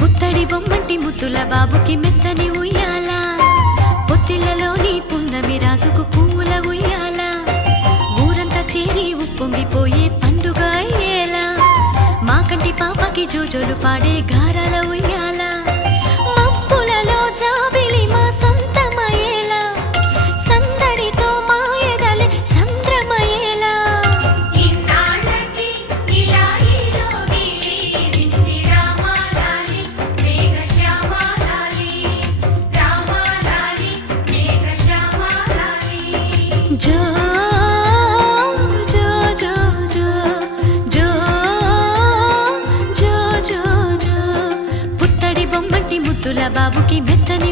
పుత్తడి బొమ్మంటి ముద్దుల బాబుకి మెత్తని ఉయ్యాల పొత్తిళ్లలోని పున్నమి రాజుకు పువ్వుల ఉయ్యాల ఊరంతా చేరి ఉప్పొంగిపోయే పండుగ అయ్యేలా మా కంటి పాపకి జోజోలు పాడే గారాల ఉయ్యాల మబ్బులలో జాబిలి మా సొంతమయ్యేలా సందడితో మా ఎదలే సంద్రమయ్యేలా ఇన్నాళ్ళకి ఇలా ఈలోని వింది రామాలాలి మేఘశ్యామాలాలి రామాలాలి మేఘశ్యామాలాలి జో జో జో జో జో జో జో జో పుత్తడి బొమ్మంటి ముద్దుల బాబుకి మెత్తని